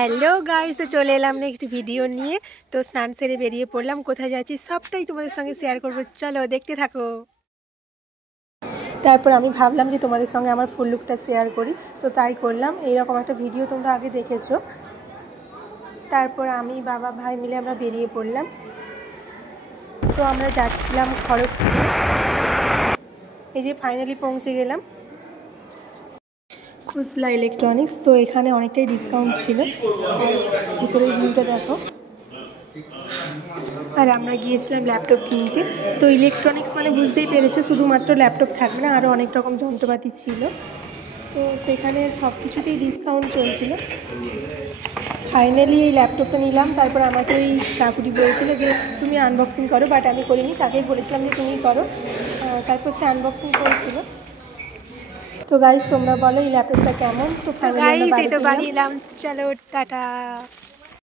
Hello guys, তো চলে এলাম নেক্সট ভিডিও নিয়ে। তো স্নান সেরে বেরিয়ে পড়লাম, কোথায় যাচ্ছি সবটাই তোমাদের সঙ্গে শেয়ার করবো, চলো দেখতে থাকো। তারপর আমি ভাবলাম যে তোমাদের সঙ্গে আমার ফুল লুকটা শেয়ার করি, তো তাই করলাম। এইরকম একটা ভিডিও তোমরা আগে দেখেছো। তারপর আমি বাবা ভাই মিলে আমরা বেরিয়ে পড়লাম। তো আমরা যাচ্ছিলাম খড়গপুর। এই যে ফাইনালি পৌঁছে গেলাম খুসলা ইলেকট্রনিক্স। তো এখানে অনেকটাই ডিসকাউন্ট ছিল, আর ভিতরের ভিউটা দেখো। আর আমরা গিয়েছিলাম ল্যাপটপ কিনতে। তো ইলেকট্রনিক্স মানে বুঝতেই পেরেছো, শুধুমাত্র ল্যাপটপ থাকবে না, আরও অনেক রকম যন্ত্রপাতি ছিল। তো সেখানে সব কিছুতেই ডিসকাউন্ট চলছিল। ফাইনালি এই ল্যাপটপটা নিলাম। তারপর আমাকে এই কাকুটি বলেছিল যে তুমি আনবক্সিং করো, বাট আমি করিনি, তাকেই বলেছিলাম যে তুমিই করো। তারপর সে আনবক্সিং করেছিল। তো গাইস তোমরা বলো এই ল্যাপটপটা কেমন। তো ফাইনালি আমরা বাড়ি এলাম, চলো টাটা।